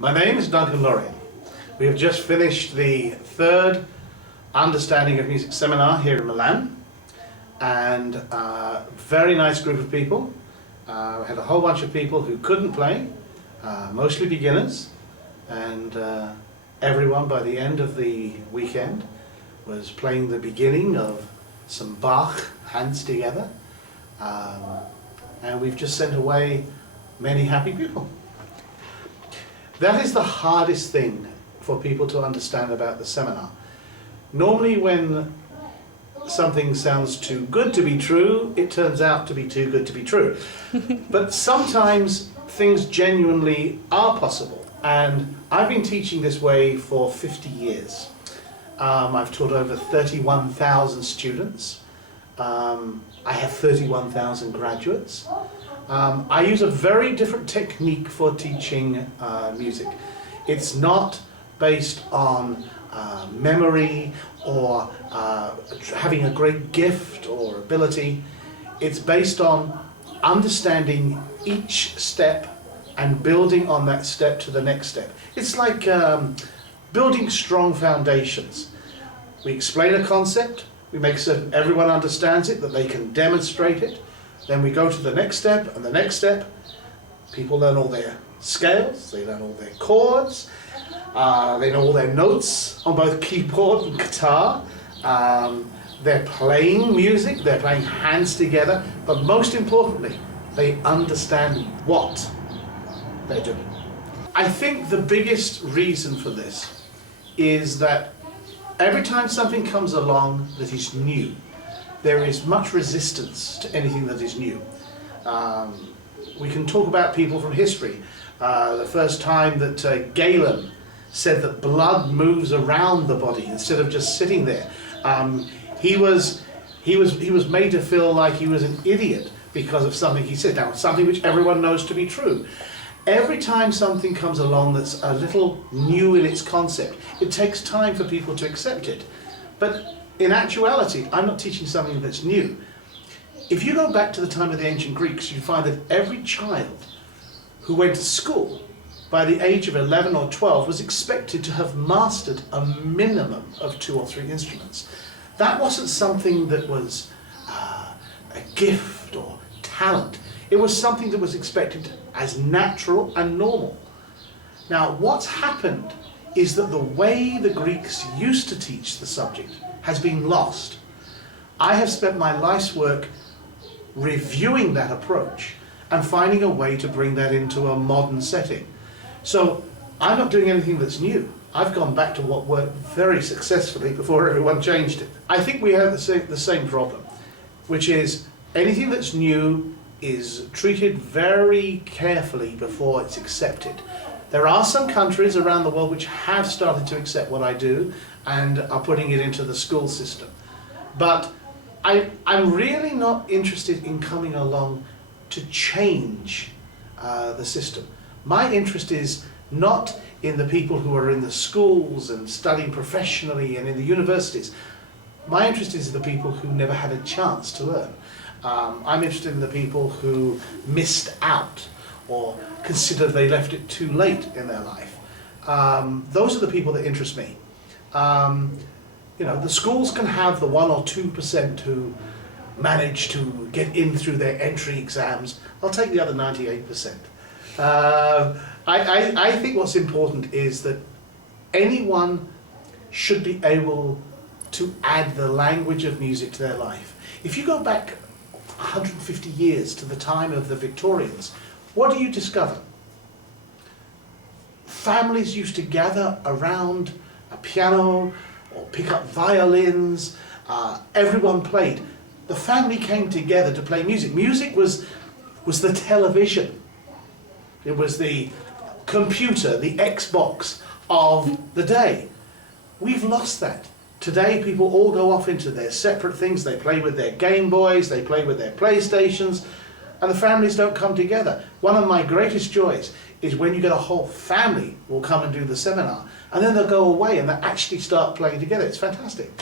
My name is Duncan Lorien. We have just finished the third Understanding of Music seminar here in Milan, and a very nice group of people. We had a whole bunch of people who couldn't play, mostly beginners, and everyone by the end of the weekend was playing the beginning of some Bach hands together, and we've just sent away many happy people. That is the hardest thing for people to understand about the seminar. Normally when something sounds too good to be true, it turns out to be too good to be true. But sometimes things genuinely are possible, and I've been teaching this way for 50 years. I've taught over 31,000 students. I have 31,000 graduates. I use a very different technique for teaching music. It's not based on memory or having a great gift or ability. It's based on understanding each step and building on that step to the next step. It's like building strong foundations. We explain a concept, we make certain everyone understands it, that they can demonstrate it. Then we go to the next step and the next step. People learn all their scales, they learn all their chords, they know all their notes on both keyboard and guitar. They're playing music, they're playing hands together, but most importantly, they understand what they're doing. I think the biggest reason for this is that every time something comes along that is new, there is much resistance to anything that is new. We can talk about people from history. The first time that Galen said that blood moves around the body instead of just sitting there, he was made to feel like he was an idiot because of something he said. Now, something which everyone knows to be true. Every time something comes along that's a little new in its concept, it takes time for people to accept it. But in actuality, I'm not teaching something that's new. If you go back to the time of the ancient Greeks, you find that every child who went to school by the age of 11 or 12 was expected to have mastered a minimum of 2 or 3 instruments. That wasn't something that was a gift or talent. It was something that was expected as natural and normal. Now, what's happened is that the way the Greeks used to teach the subject has been lost. I have spent my life's work reviewing that approach and finding a way to bring that into a modern setting. So I'm not doing anything that's new. I've gone back to what worked very successfully before everyone changed it. I think we have the same problem, which is anything that's new is treated very carefully before it's accepted. There are some countries around the world which have started to accept what I do and are putting it into the school system. But I'm really not interested in coming along to change the system. My interest is not in the people who are in the schools and studying professionally and in the universities. My interest is in the people who never had a chance to learn. I'm interested in the people who missed out or consider they left it too late in their life. Those are the people that interest me. You know, the schools can have the 1 or 2% who manage to get in through their entry exams. I'll take the other 98%. I think what's important is that anyone should be able to add the language of music to their life. If you go back 150 years to the time of the Victorians, what do you discover? Families used to gather around a piano or pick up violins. Everyone played. The family came together to play music. Music was the television. It was the computer, the Xbox of the day. We've lost that. Today people all go off into their separate things. They play with their Game Boys, they play with their PlayStations, and the families don't come together. One of my greatest joys is when you get a whole family will come and do the seminar, and then they'll go away and they'll actually start playing together. It's fantastic.